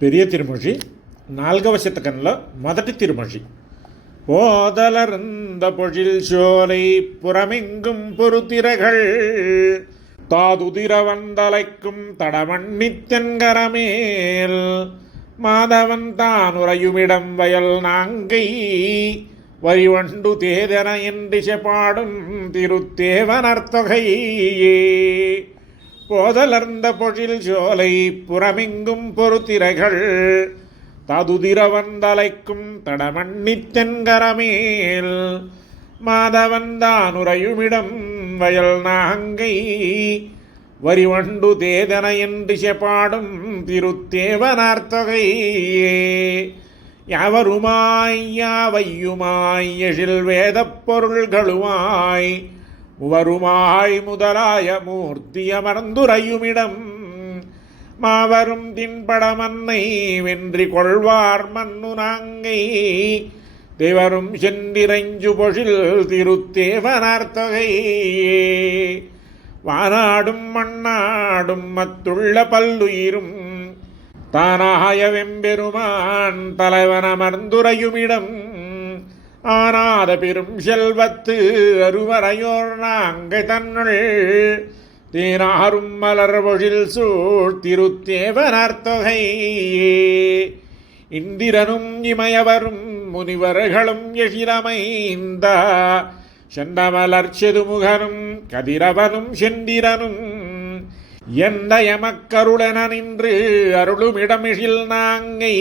పెరియ తిరుమొഴി 4వ శతకంలో మొదటి తిరుమొഴి. போதலர்ந்த பொழில் சோலை புறமெங்கும் பொறுத்திரகள் தாதுதிர வந்தலைக்கும் தடமண்ணித் தென்கரமேல் மாதவன் தான் உறையுமிடம் வயல் நாங்கை வரிவண்டு தேதன என்றிசை பாடும் திருத்தேவனர்த்தொகையே. போதலர்ந்த பொழில் சோலை புறமெங்கும் பொறுத்திரைகள் தாதுதிர வந்தலைக்கும் தடமண்ணித் தென்கரமேல் மாதவன் தான் உறையுமிடம் வயல் நாங்கை வரிவண்டு தேதன என்றிசை பாடும் திருத்தேவனார்த்தொகையே. யாவருமாய் யாவையுமாய் எழில் வேதப் பொருள்களுமாய் முவருமாய் முதலாய மூர்த்தியமர்ந்துரையுமிடம் மாவரும் தின்படமன்னை வென்றி கொள்வார் மன்னு நாங்கை தேவரும் சென்றிரைஞ்சு பொழில் திருத்தேவனார்த்தொகையே. வானாடும் மண்ணாடும் மத்துள்ள பல்லுயிரும் தானாய வெம்பெருமான் தலைவனமர்ந்துரையுமிடம் ஆனாத பெரும் செல்வத்து அருவரையோர் நாங்கை தன்னுள் தேனாரும் மலர் பொழில் சூழ் திருத்தேவனார்த்தொகையே. இந்திரனும் இமயவரும் முனிவர்களும் எழிலமைந்த செந்தமலர் செதுமுகனும் கதிரவனும் செந்திரனும் எந்த எமக்கருளென நின்று அருளுமிடமிழில் நாங்கை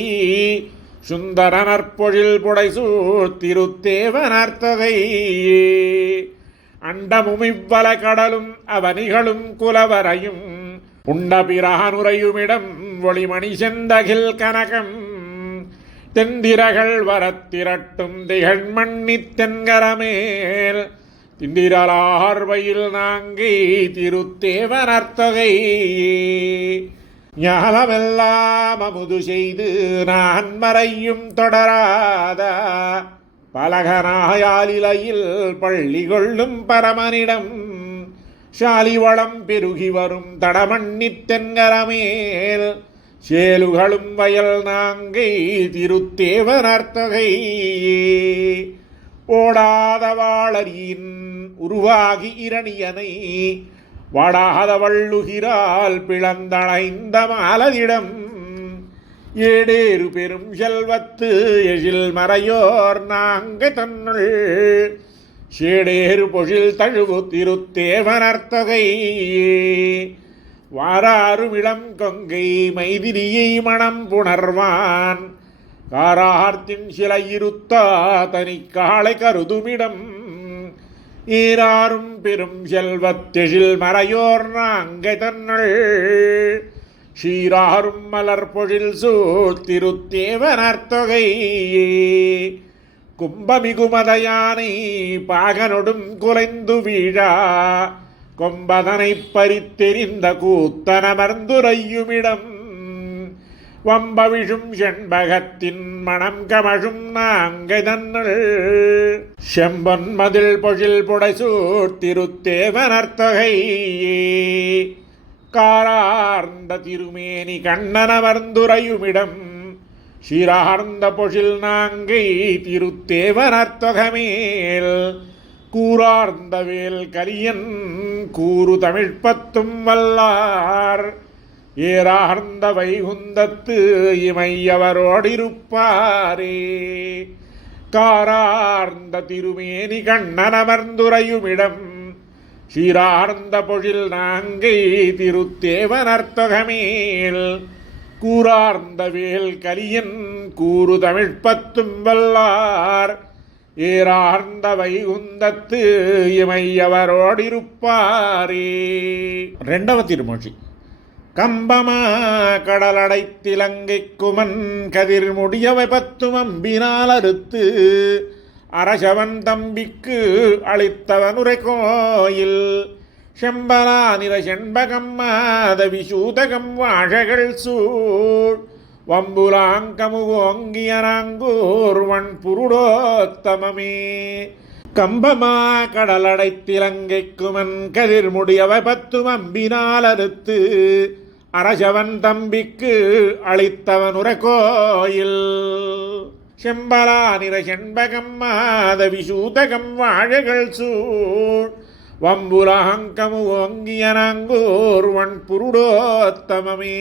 சுந்தரனற்பொழில் புடைசூழ் திருத்தேவனார்த்தொகையே. அண்டமும் இவ்வல கடலும் அவனிகளும் குலவரையும் உண்டபிரானுரையுமிடம் ஒளிமணி செந்தகில் கனகம் தெந்திரகள் வரத்திரட்டும் திகழ்மண்ணித் தென்கரமேல் திந்திரலார்வையில் நாங்கை திருத்தேவனார்த்தொகையே. ஞானமெல்லாம் அமுது செய்து நான் மறையும் தொடராத பலகனாயாலிலையில் பள்ளி கொள்ளும் பரமனிடம் ஷாலிவளம் பெருகி வரும் தடமண்ணித் தென்கரமேல் சேலுகளும் வயல் நாங்கை திருத்தேவனார்த்தொகையே. ஓடாத வாளரியின் உருவாகி இரணியனை வாடாத வள்ளுகிறால் பிளந்தளைந்த மாலதிடம் ஏடேறு பெரும் செல்வத்து எழில் மறையோர் நாங்கை தன்னுள் சேடேறு பொழில் தழுவு திருத்தேவனார்த்தொகையே. வாராறு இளம் கொங்கை மைதினியை மணம் புணர்வான் காரார்த்தின் சிலை இருத்தா தனி காளை கருதுமிடம் ஈராறும் பெரும் செல்வத்தெழில் மறையோர் நாங்கை தன்னுள் ஷீராறும் மலர் பொழில் சூழ் திருத்தேவனார்த்தொகையே. கும்பமிகுமதையானை பாகனொடும் குலைந்து வீழா கொம்பதனை பறித்தெறிந்த கூத்தனமர்ந்துரையுமிடம் வம்பவிழும் செண்பகத்தின் மணம் கமழும் நாங்கை தன்னுள் செம்பொன் மதில் பொழில் புடைசூழ் திருத்தேவனார்த்தொகையே. காரார்ந்த திருமேனி கண்ணனமர்ந்துரையுமிடம் சீரார்ந்த பொழில் நாங்கை திருத்தேவனார்த்தொகைமேல் கூரார்ந்த வேல் கரியன் கூறு தமிழ்ப்பத்தும் வல்லார் ஏரார்ந்த வைகுந்தத்து இமையவரோடிருப்பாரே. காரார்ந்த திருமேனி கண்ணனமர்ந்துரையுமிடம் சீரார்ந்த பொழில் நாங்கை திருத்தேவனார்த்தொகைமேல் கூரார்ந்த வேல் கரியன் கூறு தமிழ்ப்பத்தும் வல்லார் ஏரார்ந்த வைகுந்தத்து இமையவரோடிருப்பாரே. 2వ తిరుమొഴి. கம்பமா கடலடைத்திலங்கை குமன் கதிர் முடியவை 10 அம்பினால் அறுத்து அரசவன் தம்பிக்கு அளித்தவன் உரை கோயில் செம்பலா நிற செண்பகம் மாத விசூதகம் வாழகள் சூழ் வம்புலாங்கமுகோங்கியனாங்கூர்வன் புருடோத்தமமே. கம்பமா கடலடைத்திலங்கைக்குமன் கதிர் முடியவை 10 அம்பினால் அறுத்து அரசவன் தம்பிக்கு அளித்தவன் உர கோயில் செம்பலா நிற செண்பகம் மாதவி சூதகம் வாழகள் சூழ் வம்புலகங்கமு ஓங்கிய நாங்கூர்வன் புருடோத்தமமே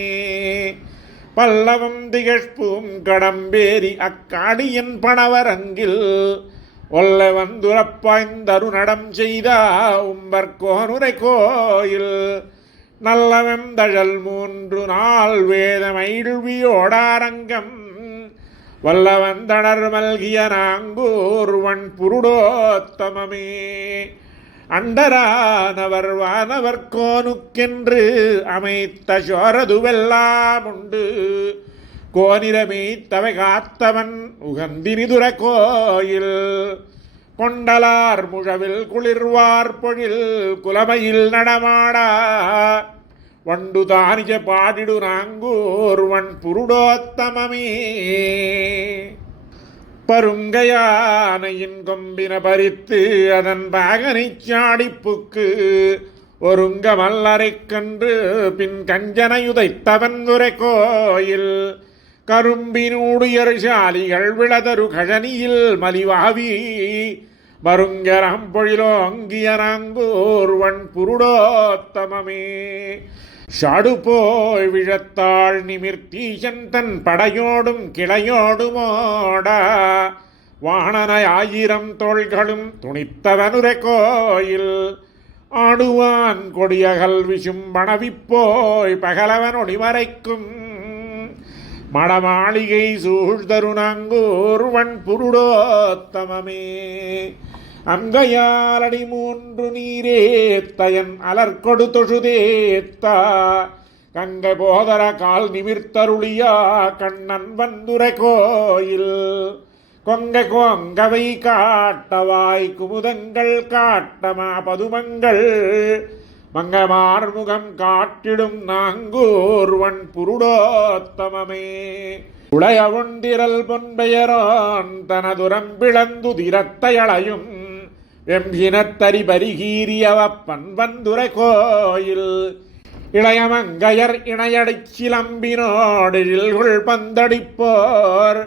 பல்லவம் திகழ்பூம் கடம்பேரி அக்காடியன் பணவரங்கில் ஒல்ல வந்துரப்பாய்ந்தரு நடம் செய்த உம்பர்கோனுரை கோயில் நல்லவெந்தழல் 3 நாள் வேதமயில்வியோடாரங்கம் வல்லவந்தணர் மல்கிய நாங்கூர்வன் புருடோத்தமமே அண்டரானவர் வானவர் கோனுக்கென்று அமைத்த சோரதுவெல்லாம் உண்டு கோனிரமே தவை காத்தவன் உகந்தினிதுர கோயில் கொண்டலார் முழவில் குளிர்வார் பொழில் குலமையில் நடமாடா வண்டு தானிஜ பாடிடு நாங்கூர்வன் புருடோத்தமமே பருங்கையானையின் கொம்பின பறித்து அதன் பாகனை சாடிப்புக்கு ஒருங்க மல்லரைக் கன்று பின் கஞ்சனையுதைத்தவன் உரை கோயில் கரும்பினூடுயர் சாலிகள் விளதரு கழனியில் மலிவாவி மருங்கரம் பொழிலோ அங்கிய நாங்கூர்வன் புருடோத்தமமே ஷாடு போய் விழத்தாள் நிமிர்த்தீசன் தன் படையோடும் கிளையோடுமோடா வாணனை 1000 தோள்களும் துணித்தவனுரை கோயில் ஆடுவான் கொடியகல் விசும் மணவிப்போய் பகலவன் ஒளிமறைக்கும் மடமாளிகை சூழ்தரு நாங்கூர்வன் புருடோத்தமமே அங்கையாலடி 3 நீரேத்தயன் அலர்கொடு தொழுதேத்தா கங்கை போதர கால் நிமிர்த்தருளியா கண்ணன் வந்துரை கோயில் கொங்கை கோங்கவை காட்டவாய் குமுதங்கள் காட்டமா பதுமங்கள் மங்கமார்முகம் காட்டிடும் நாங்கூர்வன் புருடோத்தமமே உளைய ஒன்றிரல் பொன்பெயரான் தனதுரம் பிளந்து திரத்தையளையும் வெம்பினத்தரி பரிகீரியவப்பன் வந்துரை கோயில் இளையமங்கையர் இணையடைச் சிலம்பினோடில்குள் பந்தடிப்போர்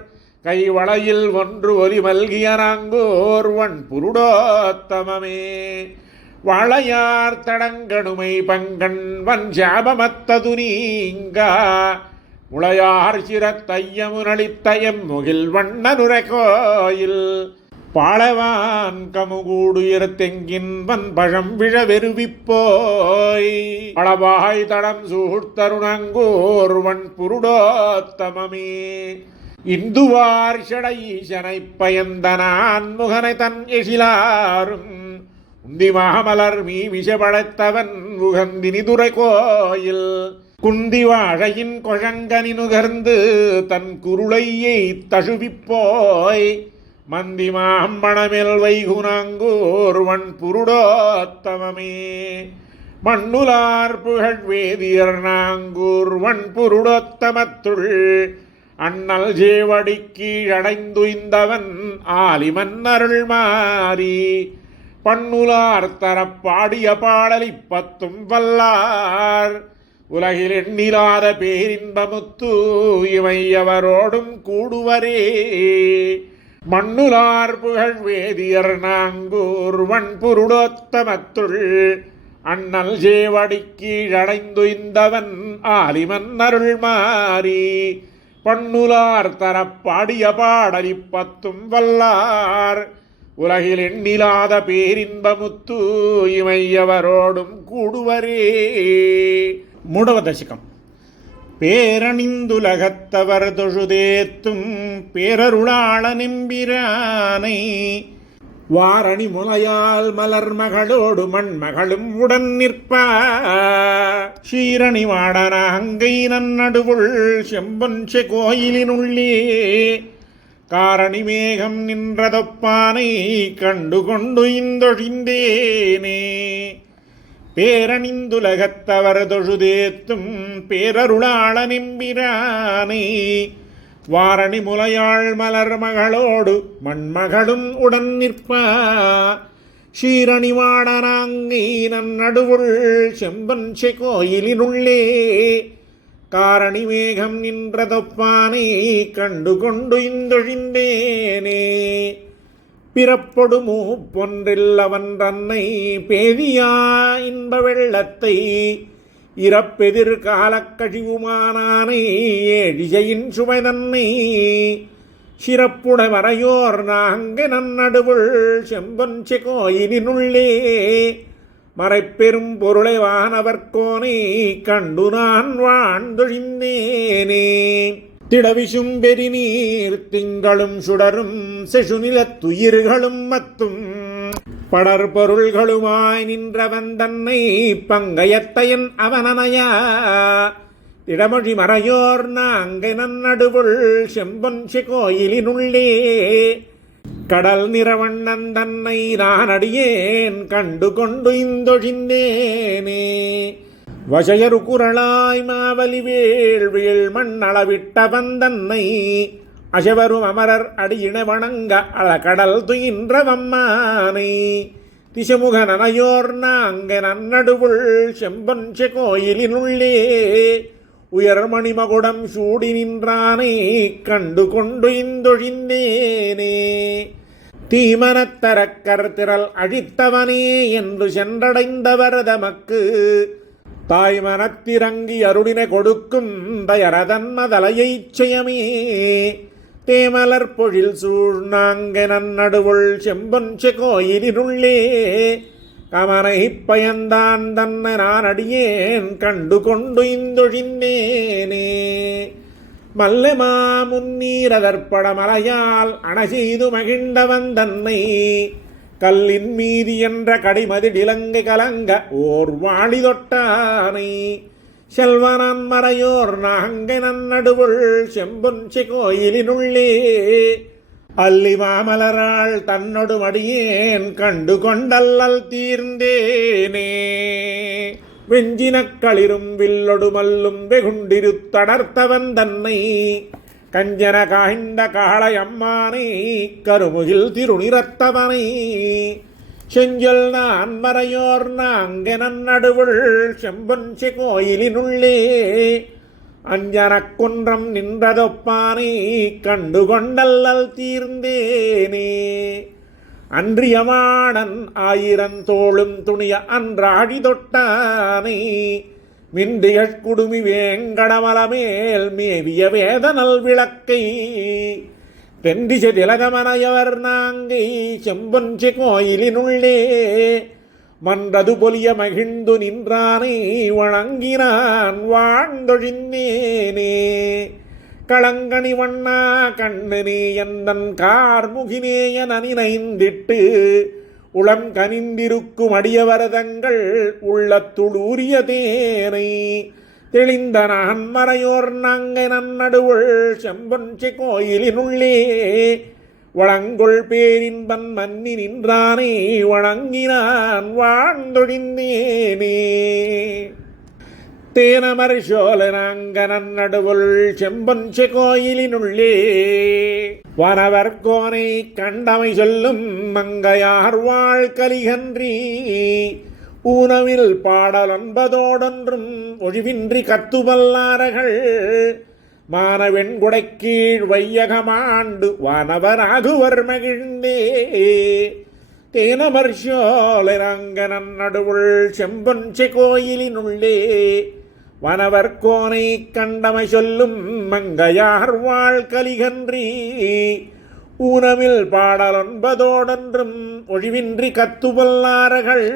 கைவளையில் ஒன்று ஒலி மல்கிய நாங்கூர்வன் புருடோத்தமமே வளையார் தடங்கணுமை பங்கன் வன் சாபமத்தது நீங்கா முளையார் சிரத்தையமுனளித்தயம் முகில் வண்ணனுரை கோயில் பாளவான் கமுகூடுயர் தெங்கின் வன் பழம் விழ வெறுவிப்போய் பளவாய் தடம் சூழ்த்தருணங்கோர்வன் புருடோத்தமமே இந்துவார் ஷடஈசனை பயந்தனான் முகனை தன் எழிலாரும் உந்தி மாமலர் மீ விஷபடைத்தவன் உகந்தினிதுரை கோயில் குந்தி வாழையின் கொழங்கனி நுகர்ந்து தன் குருளையை தழுவிப்போய் மந்தி மாம்பணமில் வைகுணாங்கூர்வன் புருடோத்தமமே மண்ணுலார் புகழ் வேதியர் நாங்கூர்வன் புருடோத்தமத்துள் அண்ணல் ஜேவடி கீழடைந்துய்ந்தவன் ஆலிமன்னருள் மாறி பண்ணுலார் தரப்பாடிய பாடலி 10 வல்லார் உலகில் எண்ணிலாத பேரின்பமுத்து இவை அவரோடும் கூடுவரே மண்ணுலார் புகழ் வேதியர் நாங்கூர்வன் புருடோத்தமத்துள் அண்ணல் ஜேவடி கீழடைந்துய்ந்தவன் ஆலிமன்னருள் மாறி பண்ணுலார் தரப்பாடிய பாடலி 10 வல்லார் உலகில் எண்ணிலாத பேரின்பமுத்து இவை அவரோடும் கூடுவரே. 3వ దశకం. பேரணிந்துலகத்தவர் தொழுதேத்தும் பேரருளாள நெம்பிரானை வாரணி முலையால் மலர் மகளோடு மண்மகளும் உடன் நிற்ப ஷீரணி வாடன அங்கை நன்னடுவுள் செம்பொன்செ கோயிலினுள்ளே காரணி மேகம் நின்றதொப்பானை கண்டு கொண்டு இந்தொழிந்தேனே. பேரணிந்துலகத்தவர் தொழுதேத்தும் பேரருளாள நெம்பிரானை வாரணி முலையாள் மலர் மகளோடு மண்மகளும் உடன் நிற்ப ஷீரணி வாடனாங்கை நன்னடுவுள் செம்பொன்செ கோயிலினுள்ளே காரணி மேகம் நின்றதொப்பானை கண்டு கொண்டு இந்தொழிந்தேனே. பிறப்பொடு மூப்பொன்றில் அவன் தன்னை பேதியா இன்ப வெள்ளத்தை இறப்பெதிர் காலக் கழிவுமானானை ஏழிசையின் சுவை தன்னை சிறப்புட மறையோர் நாங்க நன்னடுவுள் செம்பொன் செகோயிலினுள்ளே மறைப்பெரும் பொருளை வானவர்கோனை கண்டு நான் வாழ்ந்தொழிந்தேனே. திடவிசும் பெரிநீர் திங்களும் சுடரும் செசுநிலத்துயிர்களும் மத்தும் படர் பொருள்களுமாய் நின்றவன் தன்னை பங்கையத்தையன் அவனனையா இடமொழி மறையோர் நாங்கை நன்னடுவுள் செம்பொன் செகோயிலினுள்ளே கடல் நிறவண்ணன் தன்னை நான் அடியேன் கண்டு கொண்டு இந்தொழிந்தேனே. வசையரு குரலாய் மாவலி வேள்வியில் மண்ணளவிட்டவன் தன்னை அசவரும் அமரர் அடியின வணங்க அழகடல் துயின்றவம்மானை திசமுக நனையோர் நாங்க நன்னடுவுள் செம்பொன் செகோயிலினுள்ளே உயர்மணிமகுடம் சூடி நின்றானை கண்டு கொண்டு இந்தொழிந்தேனே. தீமனத்தரக்கர் திரள் அழித்தவனே என்று சென்றடைந்தவர் தமக்கு தாய்மனத்திறங்கி அருளின கொடுக்கும் தயரதன்மதலையைச் செய்யமே. தேமலர் பொழில் சூழ்நாங்க நன்னடுவுள் செம்பொன் செகோயிலினுள்ளே கமனை பயந்தான் தன்னை நான் அடியேன் கண்டு கொண்டு இந்தொழிந்தேனே. மல்லமா முன்னீரதற்பட மலையால் அணசெய்து மகிழ்ந்தவன் தன்னை கல்லின் மீதி என்ற கடிமதிடிலங்கை கலங்க ஓர் வாழி தொட்டானை செல்வனான் மறையோர் நாங்கை நன்னடுவுள் செம்பொன் செகோயிலினுள்ளே அல்லி மாமலராள் தன்னொடு மடியேன் கண்டு கொண்டல்லல் தீர்ந்தேனே. வெஞ்சினக்களிரும் வில்லொடு மல்லும் வெகுண்டிருத்தடர்த்தவன் தன்னை கஞ்சன காய்ந்த காளையம்மானை கருமுகில் திருநிறத்தவனை செஞ்சொல் நான் மறையோர் நாங்க நன்னடுவுள் செம்பொன் செகோயிலினுள்ளே அஞ்சனக் குன்றம் நின்றதொப்பானை கண்டு கொண்டல்லல் தீர்ந்தேனே. அன்றியமானன் ஆயிரம் தோளும் துணிய அன்றாழி தொட்டானை மின்றியற் குடுமி வேங்கடமலமேல் மேவிய வேதனல் விளக்கை தென்திசை திலகமனையவர் நாங்கை செம்பொன் செகோயிலினுள்ளே மன்றது பொலிய மகிழ்ந்து நின்றானை வணங்கினான் வாழ்ந்தொழிந்தேனே. களங்கனி வண்ணா கண்ணனே எந்தன் கார்முகினேய நனினைந்திட்டு உளம் கனிந்திருக்கும் அடியவரதங்கள் உள்ளத்துளூரிய தேனை தெளிந்த நான் மறையோர் நாங்கை நன்னடுவுள் செம்பொன் செகோயிலினுள்ளே வளங்கொள் பேரின்பன் மன்னி நின்றானை வணங்கினான் வாழ்ந்தொழிந்தேனே. தேனமர் சோழனாங்க நன்னடுவுள் செம்பொன் செகோயிலினுள்ளே வானவர்கோனை கண்டமை சொல்லும் மங்கையார் வாழ்கலிகன்றி ஊனவில் பாடல் ஒன்பதோடொன்றும் ஒழிவின்றி கத்துவல்லார்கள் மானவெண்குடை கீழ் வையகமாண்டு வானவராகுவர் மகிழ்ந்தே. தேனமர் சோழனாங்க நன்னடுவுள் செம்பொன் செகோயிலினுள்ளே வனவர்கோனை கண்டமை சொல்லும் மங்கையார் வாழ்கலிகன்றி ஊனவில் பாடல் ஒன்பதோடொன்றும் ஒழிவின்றி கத்துவல்லார்கள்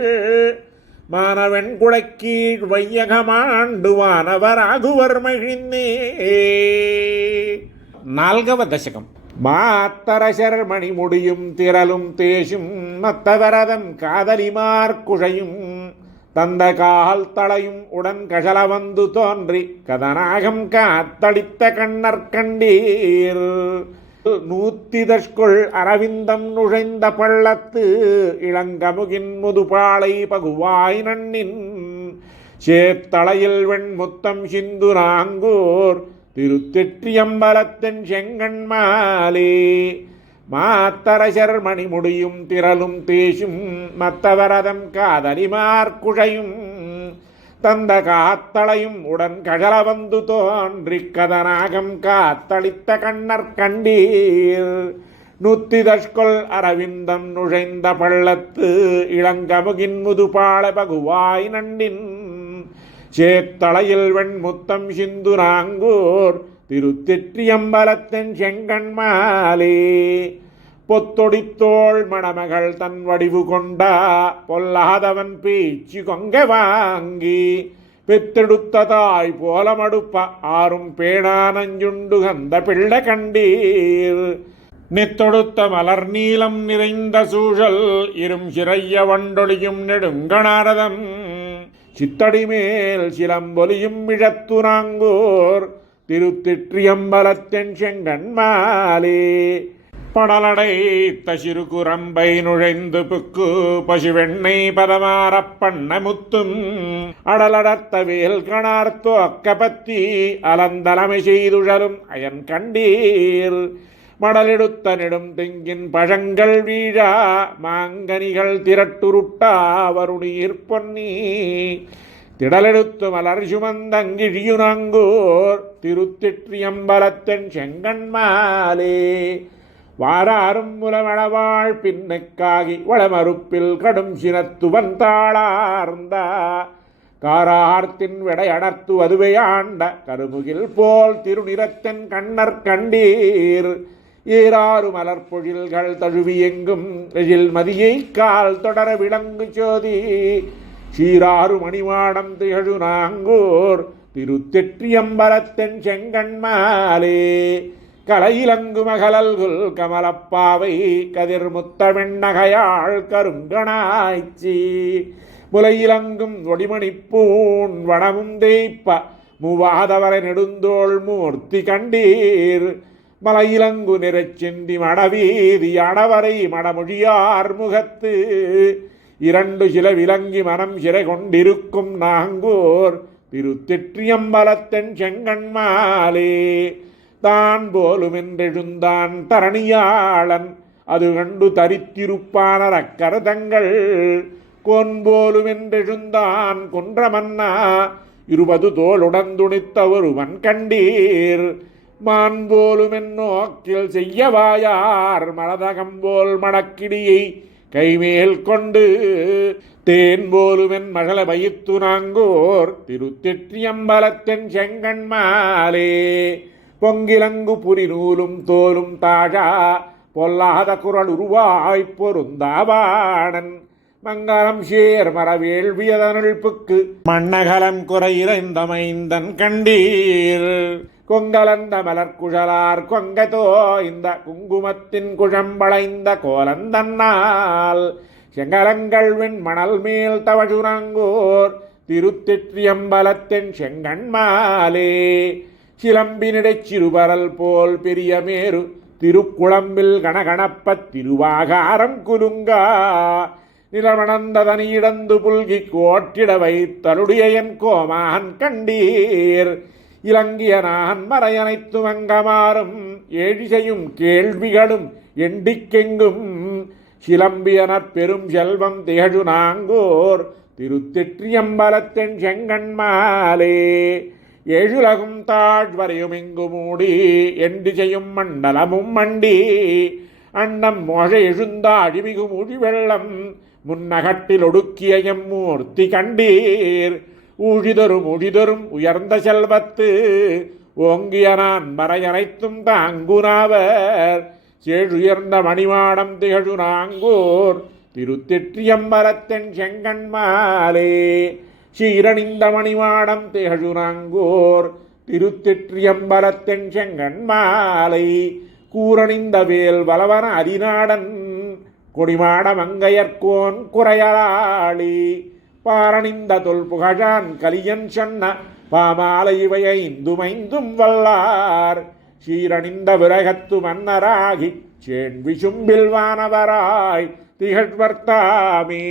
மானவெண்குடை கீழ் வையகமாண்டு வானவராகுவர் மகிழ்ந்தே. 4వ దశకం. மாத்தரசர் மணிமுடியும் திரளும் தேசும் மத்தவரதம் காதலிமார்குழையும் தந்த கால் தளையும் உடன் கழல வந்து தோன்றி கதனாகம் காத்தளித்த கண்ணற் கண்டீர் 100 அரவிந்தம் நுழைந்த பள்ளத்து இளங்கமுகின் முதுபாளை பகுவாய் நன்னின் சேத்தளையில் வெண்முத்தம் சிந்து நாங்கூர் திருத்தெற்றியம்பலத்தின் செங்கண்மாலே மாத்தரசர் மணிமுடியும் திரளும் தேசும் மத்தவரதம் காதலிமார்குழையும் தந்த காத்தளையும் உடன் கழல வந்து தோன்றி கதனாகம் காத்தளித்த கண்ணர் கண்டீர். நுத்திதற்கொள் அரவிந்தம் நுழைந்த பள்ளத்து இளங்கமுகின் முதுபாள பகுவாய் நண்டின் சேத்தளையில் வெண்முத்தம் சிந்து நாங்கூர் திருத்தெற்றியம்பலத்தின் செங்கண்மாலே. பொத்தொடித்தோள் மணமகள் தன் வடிவு கொண்டா பொல்லாதவன் பேச்சு கொங்க வாங்கி பெத்தெடுத்த தாய் போல மடுப்ப ஆறும் பேணா நஞ்சுண்டு கந்த பிள்ளை கண்டீர். நெத்தொடுத்த மலர் நீலம் நிறைந்த சூழல் இரும் சிறைய வண்டொழியும் நெடுங்கணாரதம் சித்தடிமேல் சிலம்பொலியும் இழத்துராங்கோர் திருத்தெற்றியம்பலத்தின் செங்கண்மாலே. படலடைத்த சிறு குரம்பை நுழைந்து புக்கு பசுவெண்ணெய் பதமாறப் பண்ண முத்தும் அடலடர்த்த வேல் கணார்த்தோ அக்கப்பத்தி அலந்தலமை செய்துழலும் அயன் கண்டீர். மடலெடுத்த நெடும் தெங்கின் பழங்கள் வீழா மாங்கனிகள் திரட்டுருட்டா வருணீர் பொன்னி திடலெடுத்து மலர் சுமந்தங்கிழியுனாங்கோர் திருத்தெற்றியம்பலத்தின் செங்கண்மாலே. வாராரும் முலமளவாள் பின்னுக்காகி வளமறுப்பில் கடும் சினத்துவன் தாளார்ந்த காரார்த்தின் விடையடர்த்து அதுவையாண்ட கருமுகில் போல் திருநிறத்தின் கண்ணர் கண்டீர். ஏறாறு மலர்பொழில்கள் தழுவி எங்கும் எழில் மதியை கால் தொடர விளங்கு சோதி சீராறு மணிவாடம் திகழு நாங்கூர் திருத்தெற்றியம்பலத்தின் செங்கண்மாலே. கலையிலங்கு மகளல்குல் கமலப்பாவை கதிர் முத்தமெண்ணகையாள் கருங்கணாய்ச்சி முலையிலங்கும் ஒடிமணிப்பூன் வனமும் தேய்ப்ப மூவாதவரை நெடுந்தோள் மூர்த்தி கண்டீர். மலையிலங்கு நிறச்செந்தி மடவீதி அடவரை மடமொழியார் முகத்து இரண்டு சில விலங்கி மனம் சிறை கொண்டிருக்கும் நாங்கூர் திருத்தெற்றியம்பலத்தின் செங்கண்மாலே. தான் போலுமென்றெழுந்தான் தரணியாளன் அது கண்டு தரித்திருப்பான அக்கரதங்கள் கோன் போலுமென்றெழுந்தான் கொன்றமன்னா 20 தோளுடன் துணித்த ஒருவன் கண்டீர். மான் போலுமென் நோக்கில் செய்யவாயார் மலதகம்போல் மடக்கிடியை கைமேல் கொண்டு தேன் போலுமென் மகள வயித்து நாங்கோர் திருத்தெற்றியம்பலத்தின் செங்கண்மாலே. பொங்கிலங்கு புரி நூலும் தோலும் தாழா பொல்லாத குரல் உருவாய்ப் பொருந்தாவாணன் மங்களம் சேர் மரவேள்வியதனுள்புக்கு மண்ணகலம் குறையிறைந்த மைந்தன் கண்டீர். கொங்கலந்த மலர்குழலார் கொங்கதோ இந்த குங்குமத்தின் குழம்பளைந்த கோலந்தன்னால் செங்கலங்கள் வெண் மணல் மேல் தவழுராங்கோர் திருத்தெற்றியம்பலத்தின் செங்கண்மாலே. சிலம்பினிடைச் சிறுபரல் போல் பெரிய மேரு திருக்குழம்பில் கணகணப்பத் திருவாகாரம் குலுங்கா நிலமணந்ததனிடந்து புல்கி கோட்டிட வைத்தருடைய என் கோமான் கண்டீர். இலங்கிய நான் மறையனைத்து வங்கமாறும் ஏழிசையும் கேள்விகளும் எண்டிக்கெங்கும் சிலம்பியனர் பெரும் செல்வம் திகழு நாங்கோர் திருத்தெற்றியம்பலத்தின் செங்கண்மாலே. ஏழுலகும் தாழ்வரையும் இங்கு மூடி எண்டிசையும் மண்டலமும் மண்டி அண்டம் மோழ எழுந்தாழிமிகு மூடி வெள்ளம் முன்னகட்டில் ஒடுக்கிய எம்மூர்த்தி கண்டீர். ஊழிதரும் உயர்ந்த செல்வத்து ஓங்கிய நான் மறையனைத்தும் தாங்குனாவர் சேழுயர்ந்த மணிமாடம் திகழு நாங்கூர் திருத்தெற்றியம்பலத்தின் செங்கண்மாலே. சீரணிந்த மணிமாடம் திகழு நாங்கூர் திருத்தெற்றியம்பலத்தின் செங்கண்மாலை. கூரணிந்த வேல் வலவன அதிநாடன் கொடிமாட மங்கையர்கோன் குறையலாளி பாரணிந்த தொல் புகழான் கலியன் சொன்ன பாமாலை இவையை இந்துமைந்தும் வல்லார் சீரணிந்த விரகத்து மன்னராகி சேன் விசும்பில் வானவராய் திகழ்வர்த்தாமே.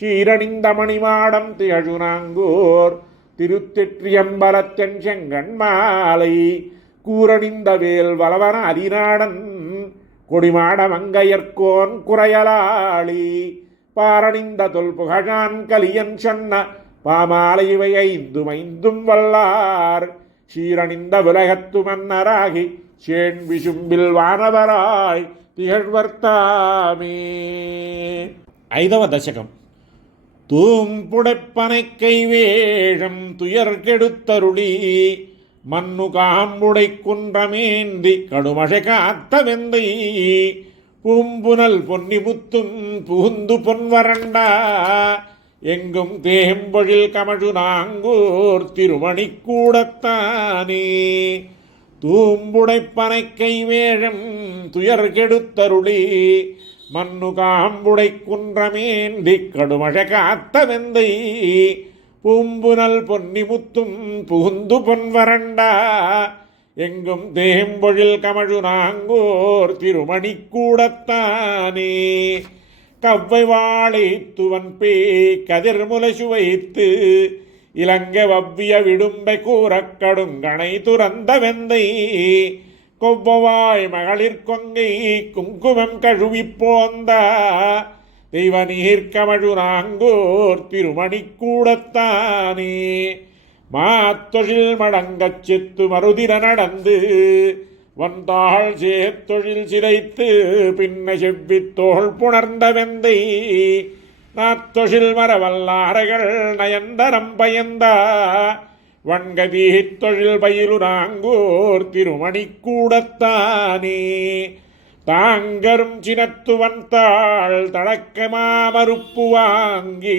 சீரணிந்த மணிமாடம் திகழு நாங்கூர் திருத்தெற்றியம்பலத்தின் செங்கண்மாலை. கூரணிந்த வேல் வலவன அதிநாடன் கொடிமாட மங்கையர்கோன் குறையலாளி பாரணிந்த தொல் புகழான் கலியன் சொன்ன பாமாலை இவை ஐந்தும் ஐந்தும் வல்லார் சீரணிந்த உலகத்து மன்னராகி சேன் விசும்பில் வானவராய் திகழ்வர்த்தாமே. 5వ దశకం. தூம்புடைப்பனை கைவேழம் துயர் கெடுத்தருளி மண்ணு காம்புடை குன்றமேந்தி கடுமழை காத்த வெந்தை பூம்புனல் பொன்னி முத்தும் புகுந்து பொன்வரண்டா எங்கும் தேம்பொழில் கமழு நாங்கூர் திருமணி கூடத்தானே. தூம்புடைப்பனை கைவேழம் துயர் கெடுத்தருளி மண்ணு காம்புடை குன்றமேந்தி கடுமழை காத்த வெந்தை பூம்புனல் பொன்னி முத்தும் புகுந்து பொன்வரண்டா எங்கும் தேம்பொழில் கமழு நாங்கோர் திருமணி கூடத்தானே. கவ்வை வாழை துவன் பே கதிர்முலை சுவைத்து இலங்க வவ்விய விடும்பை கூறக் கடுங்கணை துறந்த வெந்தை கொவ்வவாய் மகளிர் கொங்கை குங்குமம் கழுவி போந்த தெய்வ நீர் கமழு நாங்கோர் திருமணி கூடத்தானே. மாத்தொழில் மடங்கச் செத்து மறுதிர நடந்து வந்தாள் சேத்தொழில் சிதைத்து பின்ன செவ்வித்தோள் புணர்ந்த வெந்தை நாத்தொழில் மரவல்லார்கள் நயந்தரம் பயந்த வன்கதீத் தொழில் பயிலு நாங்கோர் திருமணி கூடத்தானே. தாங்கரும் சினத்துவன் தாள் தடக்கமா மறுப்பு வாங்கி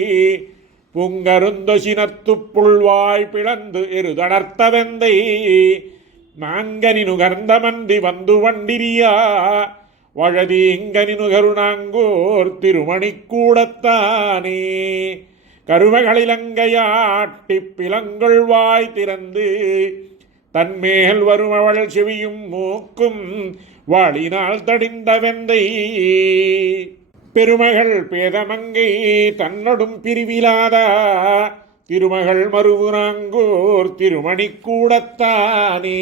புங்கருந்த சினத்து புள்வாய் பிளந்து இருதடர்த்த வெந்தை நாங்கனி நுகர்ந்த மந்தி வந்து வண்டிரியா வழதி இங்கனி நுகரு நாங்கோர் திருமணி கூடத்தானே. கருவகளிலங்கையாட்டி பிலங்கள் வாய் திறந்து தன்மேல் வருமவள் செவியும் மூக்கும் வாளினால் தடிந்த வெந்தை பெருமகள் பேதமங்கை தன்னொடும் பிரிவிலாத திருமகள் மருவு நாங்கோர் திருமணி கூடத்தானே.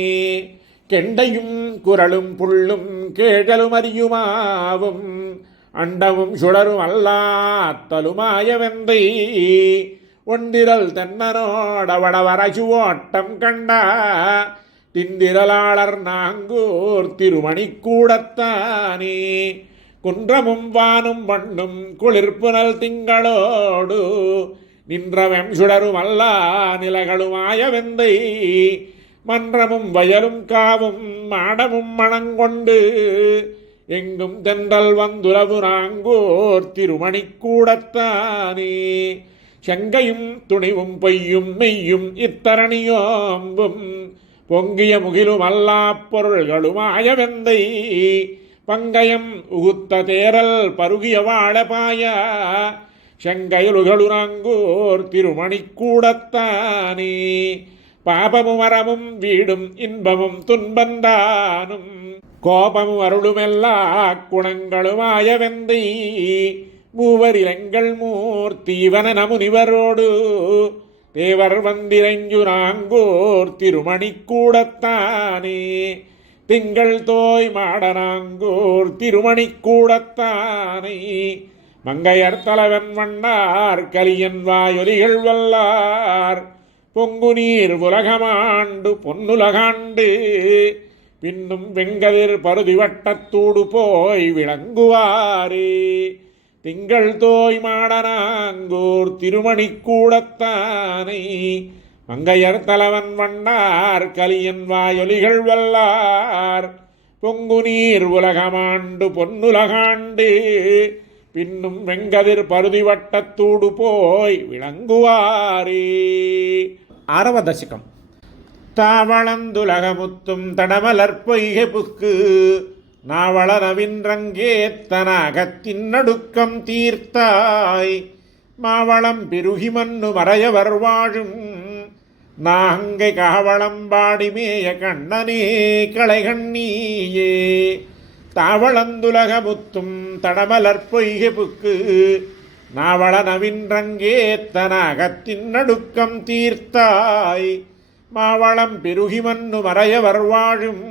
கெண்டையும் குரலும் புள்ளும் கேழலும் அறியுமாவும் அண்டமும் சுடரும் அல்லாத்தலுமாய வெந்தை ஒண்டிரல் தென்னனோடவடவரசு ஓட்டம் கண்டா திந்திரலாளர் நாங்கூர் திருமணி கூடத்தானே. குன்றமும் வானும் மண்ணும் குளிர்ப்புனல் திங்களோடு நின்றவெம் சுடரும் அல்லா நிலகளுமாய வெந்தை மன்றமும் வயலும் காவும் மாடமும் மணங்கொண்டு எங்கும் தென்றல் வந்துலவு நாங்கோர் திருமணி கூடத்தானே. செங்கையும் துணிவும் பொய்யும் மெய்யும் இத்தரணியோம்பும் பொங்கிய முகிலும் அல்லா பொருள்களுமாய வெந்தை பங்கயம் உகுத்த தேரல் பருகிய வாழபாய செங்கையுலுகளு நாங்கோர் திருமணி கூடத்தானே. பாபமும் அறமும் வீடும் இன்பமும் துன்பந்தானும் கோபமும் அருளுமெல்லா குணங்களுமாய வெந்தை மூவரிலங்கள் மூர்த்தீவன நமுனிவரோடு தேவர் வந்திரைஞ்சு நாங்கோர் திருமணி கூடத்தானே. திங்கள் தோய் மாடனாங்கோர் திருமணி கூடத்தானே. மங்கையர் தலைவன் வண்ணார் கலியன் வாயொலிகள் வல்லார் பொங்கு நீர் உலகமாண்டு பொன்னுலகாண்டு பின்னும் வெங்கதிர் பருதி வட்டத்தூடு போய் விளங்குவாரே. திங்கள் தோய் மாடனாங்கோர் திருமணி கூடத்தானை மங்கையர் தலைவன் வண்ணார் கலியன் வாயொலிகள் வல்லார் பொங்கு நீர் உலகமாண்டு பொன்னுலகாண்டு பின்னும் வெங்கதிர் பருதி வட்டத்தூடு போய் விளங்குவாரே. 6వ దశకం. தாவளந்துலகமுத்தும் தடமலர் பொய்கை புக்கு நாவள நவின்றங்கேத்தனாகத்தின் நடுக்கம் தீர்த்தாய் மாவளம் பெருகி மண்ணு மறையவர் வாழும் நாங்கை காவளம்பாடிமேய கண்ணனே களைகண்ணீயே. தாவளந்துலகமுத்தும் தடமலர் பொய்கை புக்கு நாவள நவின்றங்கேத்தனாகத்தின் நடுக்கம் தீர்த்தாய் மாவளம் பெருகி மண்ணு மறையவர் வாழும்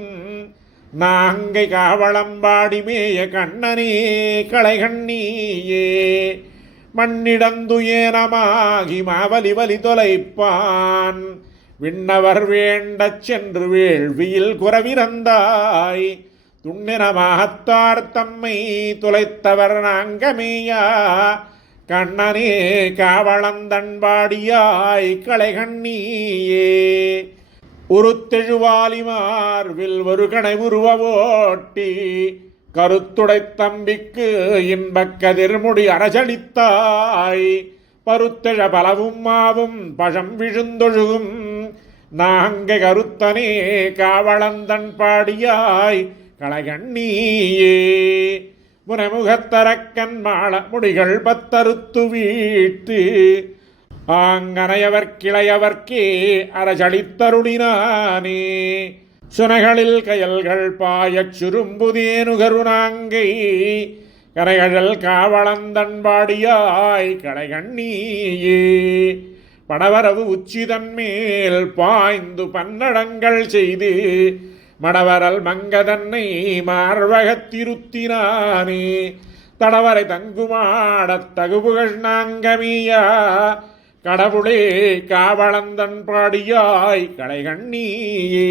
நாங்கை காவளம்பாடிமேய கண்ணனே களைகண்ணீயே. மண்ணிடந்துயேனமாகி மாவலி வலி தொலைப்பான் விண்ணவர் வேண்டச் சென்று வேள்வியில் குறவிறந்தாய் துண்ணெனமாகத்தார் தம்மை தொலைத்தவர் நாங்கமேயா கண்ணனே காவளந்தன்பாடியாய் களைகண்ணியே உருத்தெழுவாலிமார்வில் ஒரு கணை உருவவோட்டி கருத்துடைத் தம்பிக்கு இன்பக் கதிர்முடி அரசளித்தாய் பருத்தெழ பலவும் மாவும் பழம் விழுந்தொழுகும் நாங்க கருத்தனே காவளந்தன் பாடியாய் களைகண்ணியே முனைமுகத்தரக்கன் மாள முடிகள் பத்தறுத்து வீட்டு ஆங்கனையவர் கிளையவர்க்கே அரசளித்தருளினானே சுனைகளில் கயல்கள் பாயச் சுரும்புதேனுகருநாங்கை கரைகழல் காவளந்தன்பாடியாய் களைகண்ணியே படவரவு உச்சிதன்மேல் பாய்ந்து பன்னடங்கள் செய்து மடவரல் மங்கதன்னை மார்வகத்திருத்தினானே தடவரை தங்குமாடத் தகுபுகழ் நாங்கமியா கடவுளே காவளந்தன் பாடியாய் களைகண்ணியே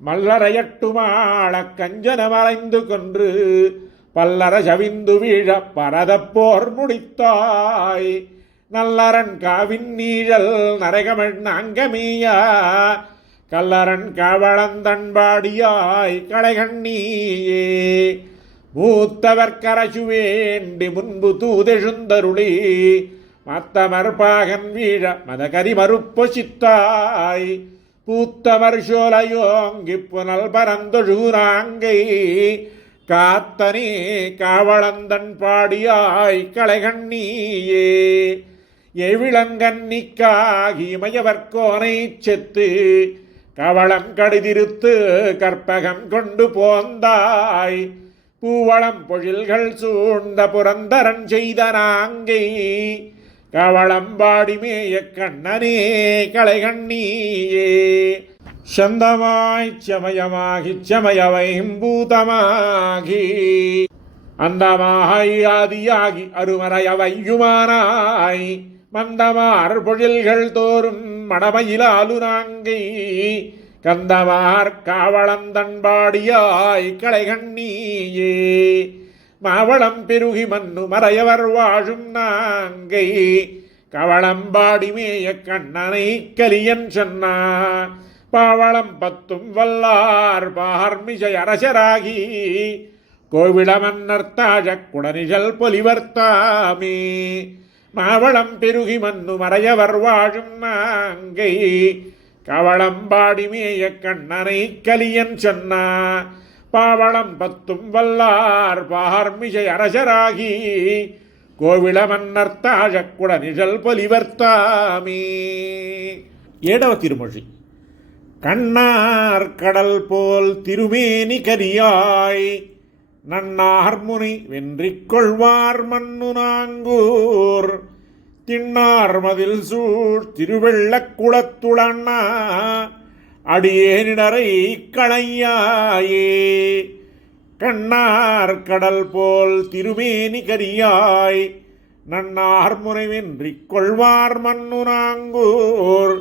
மல்லரையட்டுமாள கஞ்சன மறைந்து கொன்று பல்லர சவிந்து வீழ பரதப்போர் முடித்தாய் நல்லரன் காவின் நீழல் நரகமண் நாங்கமியா கல்லரன் காவளந்தன்பாடியாய் களைகண்ணியே மூத்தவர் கரசு வேண்டி முன்பு தூதெழுந்தருளி மத்தமர் பாகன் வீழ மதகரி மறுப்பொசித்தாய் பூத்தமர் சோலையோங்கி புனல் பரந்தொழுராங்கை காத்தனே காவளந்தன் பாடியாய் களைகண்ணியே எவிளங்கன்னிக்காகி மயவர்கோனை செத்து கவளம் கடிதிருத்து கற்பகம் கொண்டு போந்தாய் பூவளம் பொழில்கள் சூழ்ந்த புரந்தரன் செய்த நாங்கை கவளம் பாடிமேய கண்ணனே களைகண்ணியே சந்தமாய்ச் சமயமாகிச் சமயவைம்பூதமாகி அந்தமாய் ஆதியாகி அருமறையவையுமானாய் மந்தமார் பொழில்கள் தோறும் மடமையிலாலு நாங்கை கந்தமார் காவளந்தன்பாடியாய் களைகண்ணியே மாவளம் பெருகி மண்ணு மறையவர் வாழும் நாங்கை கவளம்பாடிமேய கண்ணனை கலியன் சொன்னா பாவளம் பத்தும் வல்லார் பார்மிசை அரசராகி கோவிளமன்னர் தாழக் குடனிசல் பொலிவர்த்தாமே மாவளம் பெருகி மண்ணு மறையவர் வாழும் நாங்கை கவளம்பாடிமேய கண்ணனை கலியன் சொன்னா பாவளம் பத்தும் வல்லார் பார்மிசை அரசராகி கோவிளமன்னர் தாழக் குடனிசல் பொலிவர்த்தாமே. 7వ திருமொழி. கண்ணார் கடல் போல் திருமேனி கரியாய் நன்னார் முனை வென்றிக் கொள்வார் மண்ணு நாங்கூர் திண்ணார் மதில் சூழ் திருவெள்ளக் குளத்துளண்ணா அடியேனிடரை களையாயே. கண்ணார் கடல் போல் திருமேனி கரியாய் நன்னார் முனை வென்றிக் கொள்வார் மண்ணு நாங்கூர்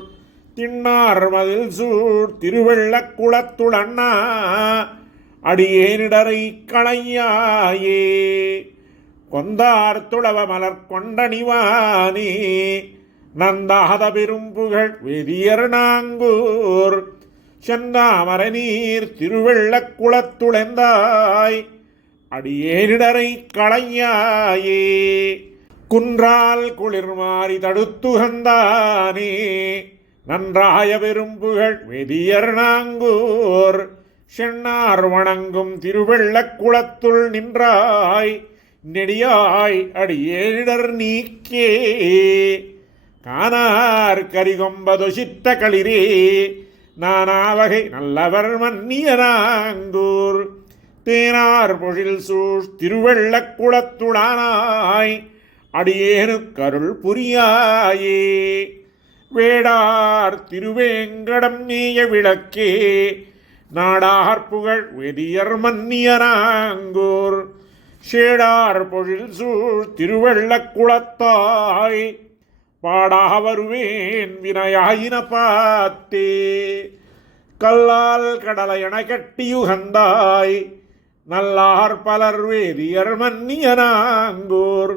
திண்ணார் மதில் சூழ் திருவெள்ளக் குளத்துளண்ணா அடியேனிடரை களையாயே. கொந்தார் துளவ மலர் கொண்டணிவானே நந்தாத பெரும்புகழ் வெதியர் நாங்கூர் செந்தாமரை நீர் திருவெள்ளக் குளத்துளெந்தாய் அடியேனிடரை களையாயே. குன்றால் குளிர் மாறி தடுத்துகந்தானே நன்றாய பெரும்புகழ் வெதியர் நாங்கூர் சென்னார் வணங்கும் திருவெள்ளக் குளத்துள் நின்றாய் நெடியாய் அடியேனிடர் நீக்கே. கானார் கரிகொம்பதொசித்த களிரே நானாவகை நல்லவர் மன்னிய நாங்கூர் தேனார் பொழில் சூழ் திருவெள்ளக் குளத்துளானாய் அடியேனுக்கருள் புரியாயே. வேடார் திருவேங்கடம் நீய விளக்கே நாடார் புகழ் வெதியர் மன்னிய நாங்கூர் சேடார் பொழில் சூழ் திருவெள்ளக் குளத்தாய் பாடா வருவேன் வினையாயின பார்த்தே கல்லால் கடலை என கட்டியுகந்தாய் நல்லார் பலர் வேதியர் மன்னியனாங்கூர்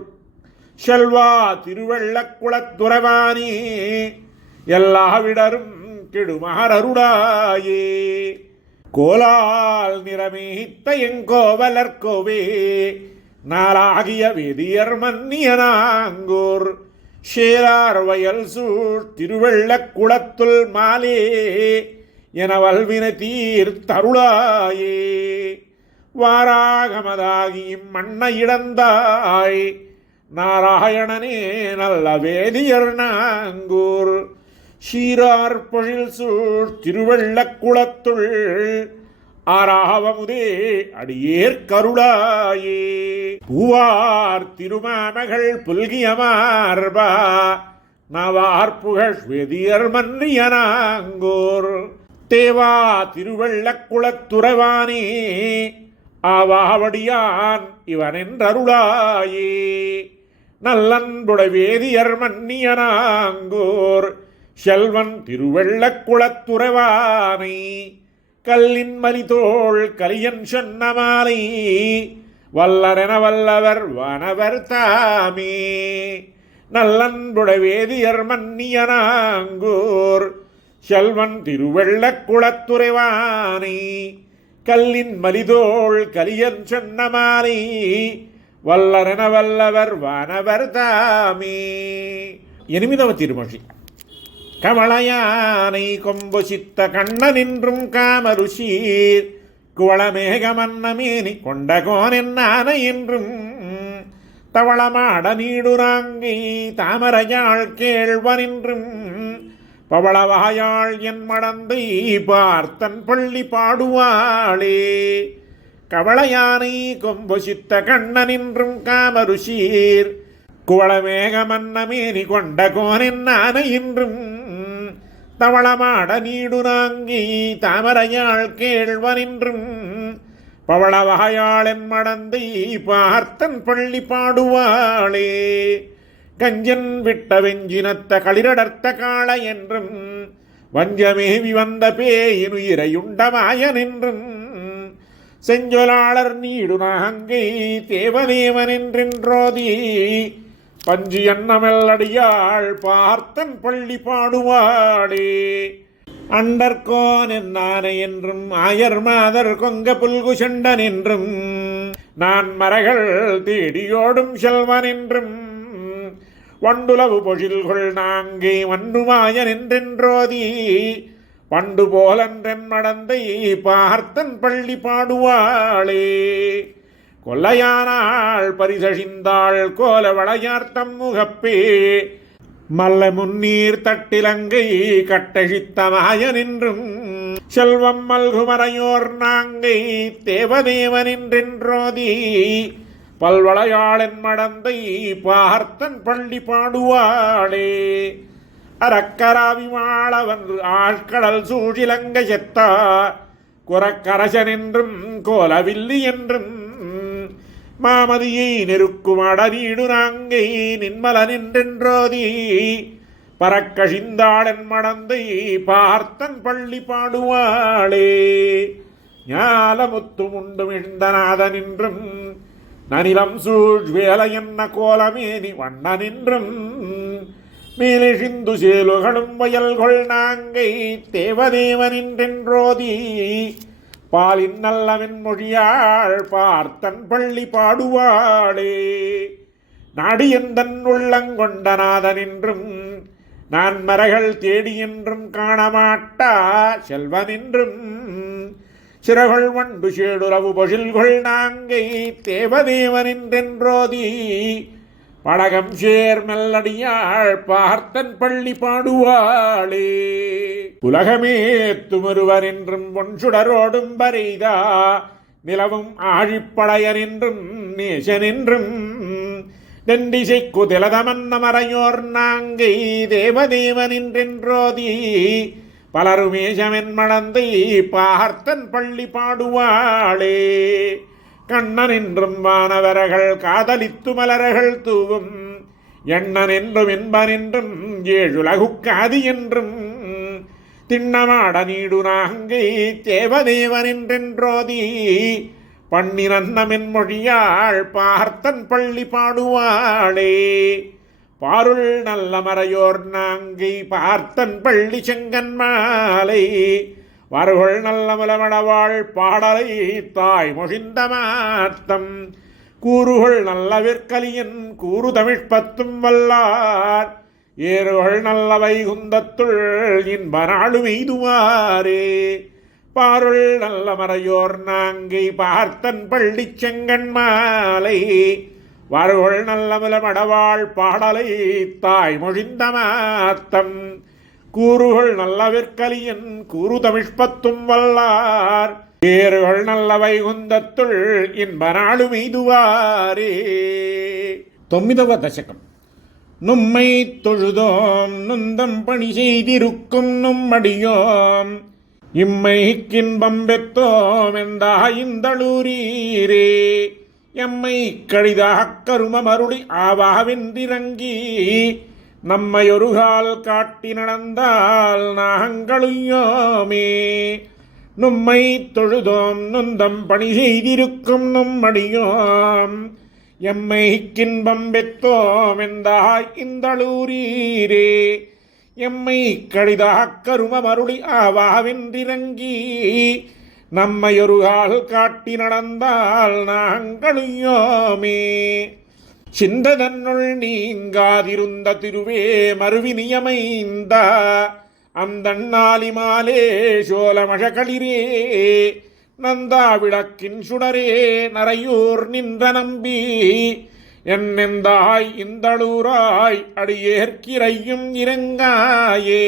செல்வா திருவெள்ளக் குளத்துறவானே எல்லாவிடரும் கெடுமாறருடாயே கோலால் நிறமேத்த எங்கோவலர்கோவே நாளாகிய வேதியர் மன்னியனாங்கூர் சேரார் வயல் சூழ் திருவெள்ளக் குளத்துள் மாலே என வல்வினை தீர்த்தருளாயே வாராகமதாகி மண்ண இடந்தாய் நாராயணனே நல்ல வேதியர் நாங்கூர் சீரார் பொழில் சூழ் திருவெள்ளக் குளத்துள் ஆராவமுதே அடியேற் கருளாயே பூவார் திருமாமகள் புல்கிய மார்பா நவார் புகழ் வேதியர் மன்னியனாங்கோர் தேவா திருவெள்ளக் குளத்துறவானே ஆவாவடியான் இவனென்றருளாயே நல்லன்புடை வேதியர் மன்னியனாங்கோர் செல்வன் திருவெள்ளக் குளத்துறவானை கல்லின் மலிதோள் கலியன் சொன்ன மாலை வல்லரென வல்லவர் வானவர் தாமே நல்லன்புடை வேதியர் மன்னியனாங்கோர் செல்வன் திருவெள்ளக் குளத்துறவானை கல்லின் மலிதோள் கலியன் சொன்ன மாலை வல்லரென வல்லவர் வானவர் தாமே. 8వ తిరుమొഴి. கமலயானை கொம்பு சித்த கண்ணனின்றும் காமருஷீர் குவளமேகமன்னமேனி கொண்டகோனென்னான என்றும் தவளமாட நீடுராங்கை தாமரையாள் கேழ்வனின்றும் பவளவாயாள் என் மடந்தை பார்த்தன் பள்ளி பாடுவாளே கவளையானை கொம்பு சித்த கண்ணனின்றும் காமருஷீர் குவளமேகமன்னமேனி கொண்ட கோனென்னான இன்றும் தவளமாட நீடுராங்கி தாமரையாள் கேழ்வனின்றும் பவளவாயாளென் மடந்தை பார்த்தன் பள்ளி பாடுவாளே கஞ்சன் விட்ட வெஞ்சினத்த களிரடர்த்த காள என்றும் வஞ்சமேவி வந்த பேயினுயிரையுண்ட மாயனென்றும் செஞ்சொலாளர் நீடுநாங்கை தேவதேவனென்றென்றோதி பஞ்சு எண்ணமெல்லடியாள் பார்த்தன் பள்ளி பாடுவாளே அண்டர்கோன் என்னான என்றும் ஆயர் மாதர் கொங்க புல்குசண்டன் என்றும் நான் மரகள் தேடியோடும் செல்வன் என்றும் வண்டுலவு பொழில்கொள் நாங்கே வண்டுமாயன் என்றென்றோதி பண்டு போலன்றென் மடந்தை பார்த்தன் பள்ளி பாடுவாளே கொல்லையானாள் பரிசழிந்தாள் கோல வளையார்த்தம் முகப்பே மல்ல முன்னீர் தட்டிலங்கை கட்டழித்த மாயனின்றும் செல்வம் மல்குமரையோர் நாங்கை தேவதேவனின்றென்றோதி பல்வளையாளன் மடந்தை பார்த்தன் பள்ளி பாடுவாளே அறக்கராவிமாளவன்று ஆழ்கடல் சூழிலங்க செத்தா குறக்கரசனென்றும் கோலவில்லி என்றும் மாமதியை நெருக்குமாட நீடுராங்கை நின்மலனின்றென்றோதி பறக்கழிந்தாளன் மடந்தை பார்த்தன் பள்ளி பாடுவாளே ஞாலமுத்து முண்டுமிழ்ந்தநாதனின்றும் நனிலம் சூழ் வேலை என்ன கோலமேனி வண்ணனின்றும் மேலிழிந்து சேலுகளும் வயல்கொள் நாங்கை தேவதேவனின்றென்றோதி பாலின் நல்லவன் மொழியாள் பார்த்தன் பள்ளி பாடுவாளே நாடியந்தன் உள்ளங்கொண்ட நாதனின்றும் நான் மரகள் தேடியென்றும் காணமாட்டா செல்வனின்றும் சிறகொள் வண்டு சேடுறவு பொழில்கொள் நாங்கை தேவதேவனின்றென்றோதி படகம் சேர் மெல்லடியாள் பார்த்தன் பள்ளி பாடுவாளே உலகமே துமருவர் என்றும் பொன்சுடரோடும் பரைதா நிலவும் ஆழிப்படையனென்றும் நேசனென்றும் நெண்டிசை குதிலதமன்ன மறையோர் நாங்கை தேவதேவனின்றென்றோதி பலருமேசமென் மடந்தை பார்த்தன் பள்ளி பாடுவாளே கண்ணன் என்றும் வானவர்கள் காதலித்து மலர்கள் தூவும் எண்ணன் என்றும் என்பன் என்றும் ஏழுலகுக்காதி என்றும் திண்ணமாட நீடு நாங்கை தேவதேவன் என்றென்றோதி பண்ணினன்னமென் மொழியாள் பார்த்தன் பள்ளி பாடுவாளே பாருள் நல்ல மறையோர் நாங்கை பார்த்தன் பள்ளி செங்கன் மாலை வருகொள் நல்ல முலமடவாள் பாடலை தாய் மொழிந்த மாத்தம் கூறுகொள் நல்ல விற்கலியன் கூறு தமிழ்ப்பத்தும் வல்லார் ஏறுகொள் நல்ல வைகுந்தத்துள் இன்ப நாளும் எய்துவாரே பாருள் நல்ல மறையோர் நாங்கை பார்த்தன் பள்ளி செங்கன் மாலை வருகொள் நல்ல முலமடவாள் பாடலை தாய் மொழிந்த மாத்தம் கூறுகொள் நல்ல விற்கலியன் கூறு தமிழ்ப்பத்தும் வல்லார் ஏறுகொள் நல்ல వైகுந்தத்துள் இன்ப நாளும் எய்துவாரே. 9వ దశకం. நும்மை தொழுதோம் நுந்தம் பணி செய்திருக்கும் நும்மடியோம் இம்மைக்கின்பம் பெத்தோம் எந்தாயிந்தளூரீரே எம்மை கழிதாக் கருமமருளி ஆவாவென்றிறங்கி நம்மையொருகால் காட்டி நடந்தால் நாங்களுயோமே நும்மை தொழுதோம் நுந்தம் பணி செய்திருக்கும் நும்மடியோம் எம்மை கின்பம் பெத்தோம் எந்தாய் இந்தளூரீரே எம்மை கழிதாக் கருமமருளி ஆவாவென்றிறங்கி நம்மையொருகால் காட்டி நடந்தால் நாங்களுயோமே சிந்ததன்னுள் நீங்காதிருந்த திருவே மறுவினியமைந்த அந்தண்ணாலிமாலே சோழமழகளிரே நந்தா விளக்கின் சுடரே நரையூர் நின்ற நம்பி என்னெந்தாய் இந்தளூராய் அடியேற்கிறையும் இறங்காயே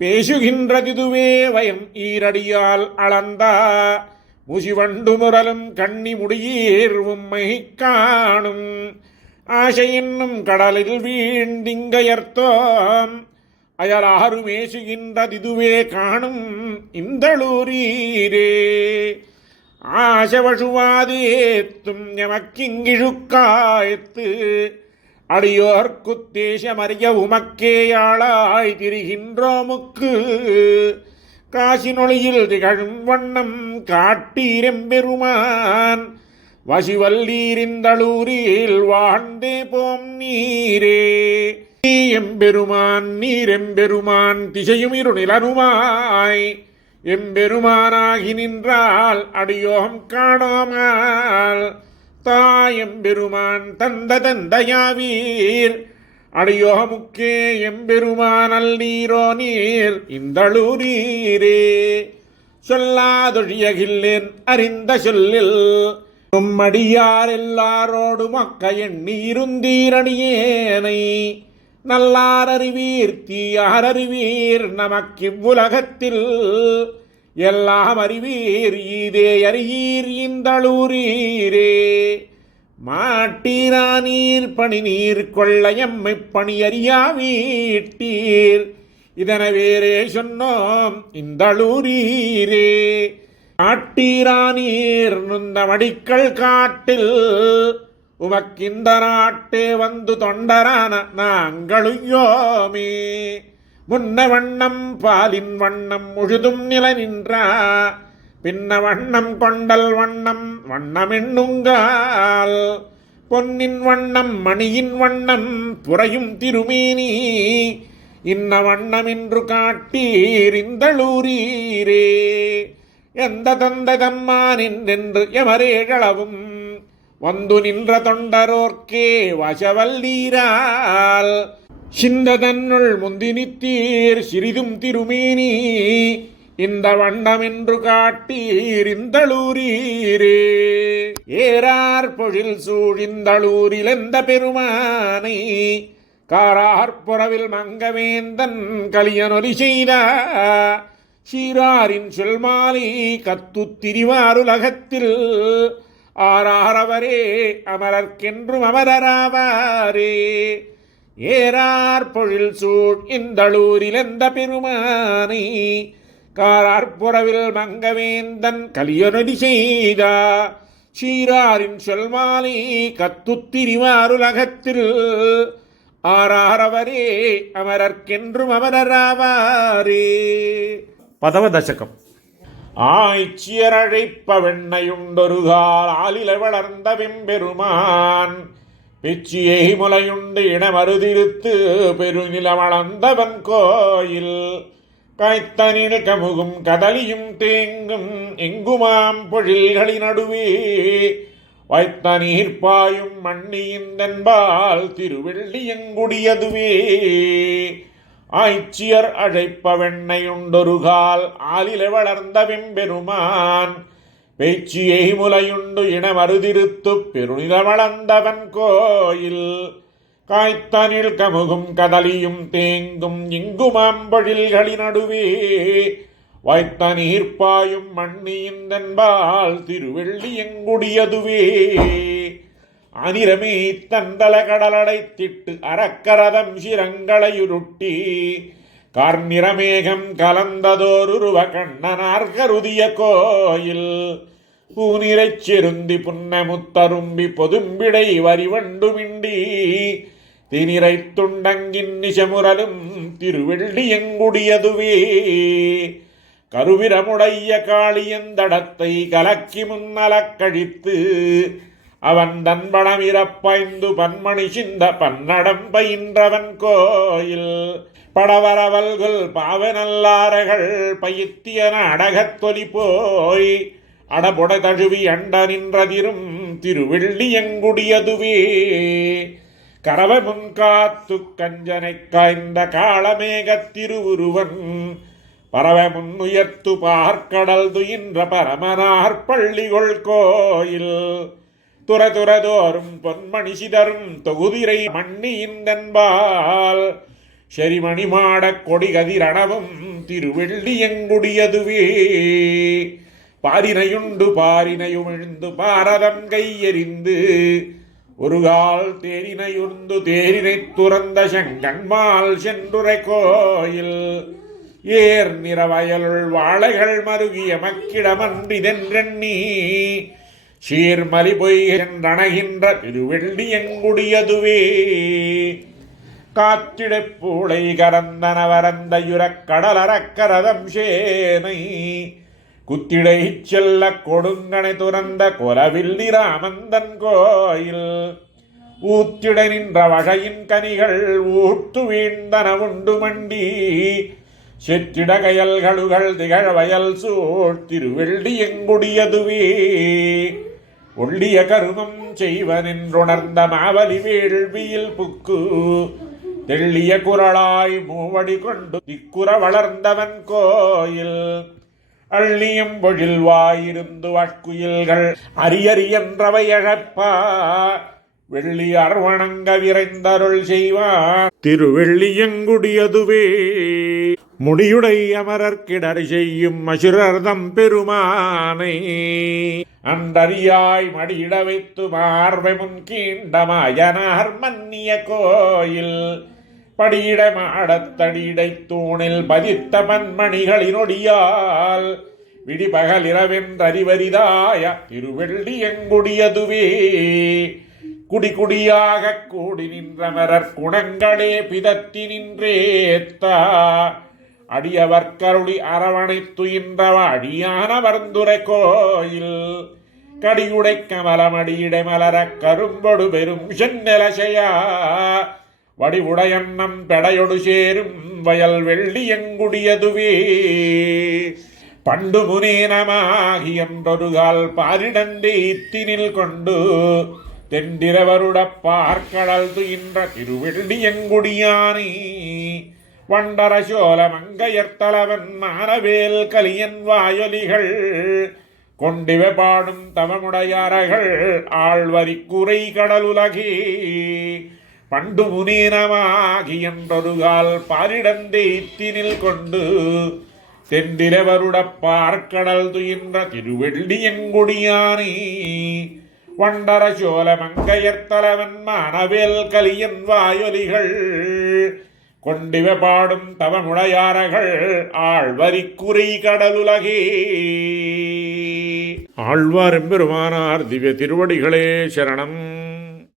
பேசுகின்றதிதுவே வயம் ஈரடியால் அளந்தா முசிவண்டு முரலும் கண்ணி முடியீர் உம்மை காணும் ஆசை என்னும் கடலில் வீழ்ந்திங்கயர்த்தோம் அயலாறு மேசுகின்றதிதுவே காணும் இந்தளூரீரே ஆசவசுவாதேத்தும் எமக்கிங்கிழுக்காயத்து அடியோர்க்குத்தேசமறிய உமக்கேயாளாய் திரிகின்றோமுக்கு காசினொளியில் திகழும் வண்ணம் காட்டீரெம்பெருமான் வசிவல்லீரிந்தளூரில் வாழ்ந்தே போம் நீரே எம்பெருமான் நீரெம்பெருமான் திசையும் இருநிலனுமாய் எம்பெருமானாகி நின்றால் அடியோம் காணோமால் தாயெம்பெருமான் தந்த தந்தையாவீர் அடியோமுக்கே எம்பெருமானல் நீரோ நீர் இந்தளூரீரே சொல்லாதொழியகில்லேன் அறிந்த சொல்லில் உம்மடியார் எல்லாரோடு மக்க எண்ணீருந்தீரடியேனை நல்லாரறிவீர் தீயாரறிவீர் நமக்கிவ்வுலகத்தில் எல்லாம் அறிவீர் ஈதே அறியீர் இந்தளூரீரே மாட்டீரா நீர் பணி நீர் கொள்ள எம்மை பணி அறியா வீட்டீர் இதன வேறே சொன்னோம் இந்தளூரீரே காட்டீரா நீர் நுந்த மடிக்கள் காட்டில் உமக்கிந்த நாட்டே வந்து தொண்டரான நாங்களுயோமே முன்ன வண்ணம் பாலின் வண்ணம் முழுதும் நில நின்றா பின்ன வண்ணம் கொண்டல் வண்ணம் வண்ணமெண்ணுங்கால் பொன்னின் வண்ணம் மணியின் வண்ணம் புரையும் திருமேனி இன்ன வண்ணமென்று காட்டீர் இந்தளூரீரே எந்த தந்த தம்மானின் என்று எமரேகளவும் வந்து நின்ற தொண்டரோர்க்கே வசவல்லீரால் சிந்ததன்னுள் முந்தினித்தீர் சிறிதும் திருமேனி இந்த வண்ணமென்று காட்டீர் இந்தளூரீரே ஏறார் பொழில் சூழிந்தளூரில் எந்த பெருமானை காரார்புறவில் மங்கவேந்தன் கலியனொலி செய்த சீராரின் சொல்மாலை கத்துத் திரிவாருலகத்தில் ஆறாரவரே அமரர்க்கென்றும் அமரராவாரே ஏறார் பொழில் சூழ் இந்தளூரில் எந்த பெருமானை காரார்புறவில் மங்கவேந்தன் கலியனொலி செய்த சீராரின் சொல்மாலை கத்துத்திரிவாருலகத்தில் ஆறாரவரே அமரர்க்கென்றும் அமரராவாரே. பதவ தசகம். ஆய்ச்சியரழைப்ப வெண்ணையுண்டொருகால் ஆலில வளர்ந்த வெம்பெருமான் பெச்சியை முலையுண்டு இனமருதிருத்து பெருநில வளர்ந்தவன் கோயில் காய்த்தனில் கமுகும் கதலியும் தேங்கும் எங்குமாம் பொழில்களின் நடுவே வாய்த்த நீர் பாயும் மண்ணியிந்தென்பால் திருவெள்ளியங்குடியதுவே. ஆய்ச்சியர் அழைப்ப வெண்ணையுண்டொருகால் ஆலில வளர்ந்த வெம்பெருமான் பேச்சியை முலையுண்டு இனமருதிருத்து பெருநில வளர்ந்தவன் கோயில் காய்த்தனில் கமுகும் கதலியும் தேங்கும் இங்குமாம் பொழில்களின் நடுவே வாய்த்த நீர் பாயும் மண்ணியிந்தென்பால் திருவெள்ளியங்குடியதுவே. அனிரமே தந்தல கடலடைத்திட்டு அறக்கரதம் சிரங்களையுருட்டி கார்நிறமேகம் கலந்ததோருருவ கண்ணனார் கருதிய கோயில் பூநிறைச் செருந்தி புன்னமுத்தரும்பி பொதும்பிடை வரிவண்டுமிண்டி தினிரை துண்டங்கின் நிசமுரலும் திருவெள்ளியங்குடியதுவே. கருவிரமுடைய காளியந்தடத்தை கலக்கி முன்னலக் கழித்து அவன் தன்பணமிரப்பாய்ந்து பன்மணி சிந்த பன்னடம் பயின்றவன் கோயில் படவரவல்கள் பாவனல்லாரகள் பயித்திய நாடகத்தொலி போய் அடபுட தழுவி அண்ட நின்றதிரும் திருவெள்ளியங்குடியதுவே. கரவ முன்காத்து கஞ்சனை காய்ந்த காளமேகத் திருவுருவன் பரவ முன்னுயர்த்து பார்க்கடல் துயின்ற பரமனார் பள்ளிகொள் கோயில் துரதுரதோறும் பொன்மணி சிதறும் தொகுதிரை மண்ணியிந்தென்பால் செரிமணி மாடக் கொடிகதிரணவும் திருவெள்ளியங்குடியதுவே. பாரினையுண்டு பாரினையுமிழ்ந்து பாரதம் கையெறிந்து ஒருகால் தேரினையுந்து தேரினை துறந்த செங்கண்மால் சென்றுரை கோயில் ஏர் நிறவயலுள் வாழைகள் மருகிய மக்கிடமன்றிதென்றெண்ணி சீர்மலி பொய் என்றணகின்ற திருவெள்ளியங்குடியதுவே. காத்திடப் பூளை கரந்தனவரந்தையுரக் கடலறக்கரதம் சேனை குத்திடை செல்ல கொடுங்கனை துறந்த கொலவில்லி ராமந்தன் கோயில் ஊத்திட நின்ற வகையின் கனிகள் ஊட்டு வீழ்ந்தன உண்டு மண்டி செற்றிட கயல்களுகள் திகழ வயல் சூழ் திருவெள்ளியங்குடியதுவே. ஒள்ளிய கருமம் செய்வனென்றுணர்ந்த மாவலி வேள்வியில் புக்கு தெள்ளிய குரலாய் மூவடி கொண்டு திக்குற வளர்ந்தவன் கோயில் அள்ளியும் பொழில் வாயிருந்து வட்குயில்கள் அரியறியன்றவை அழப்பா வெள்ளி அர்வணங்க விரைந்தருள் செய்வான் திருவெள்ளியங்குடியதுவே. முடியுடை அமரர் கிடறி செய்யும் அசுரர்தம் பெருமானை அண்டறியாய் மடியிட வைத்து பார்வை முன் கீண்டமாயனார் மன்னிய கோயில் படியிட மாடத்தடிடை தூணில் பதித்த பன்மணிகளினொடியால் விடிபகல் இரவென்றறிவரிதாய திருவெள்ளியங்குடியதுவே. குடிகுடியாக கூடி நின்றமரர் குணங்களே பிதத்தி நின்றேத்தா அடியவர் கருளி அரவணைத்துயின்றவ அடியானவர்ந்துரை கோயில் கடியுடை கமலமடியிடை மலர கரும்பொடு பெரும் சென்னெலசையா வடிவுடையன்னம் பெடையொடு சேரும் வயல் வெள்ளியங்குடியதுவே. பண்டு முனேனமாகி என்றொருகால் பாரிடந்தே இத்தினில் கொண்டு தெண்டிரவருட பார்க்கடல் துயின்ற திருவெள்ளியங்குடியானே வண்டர சோல மங்கையர்த்தலவன் மானவேல் கலியன் வாயொலிகள் கொண்டிவ பாடும் தவமுடையாரகள் ஆழ்வரி குறை கடலுலகே பண்டு முனீனமாகி என்றொருகால் பாரிடந்தே இத்தினில் கொண்டு தெண்டிரவருட பார்க்கடல் துயின்ற திருவெள்ளியங்குடியானே வண்டர சோல மங்கையர்த்தலவன் மானவேல் கலியன் வாயொலிகள் கொண்டிவ பாடும் தவமுடையாரகள் ஆழ்வரி குறை கடலுலகே. ஆழ்வார் எம்பெருமானார் திவ்ய திருவடிகளே சரணம்.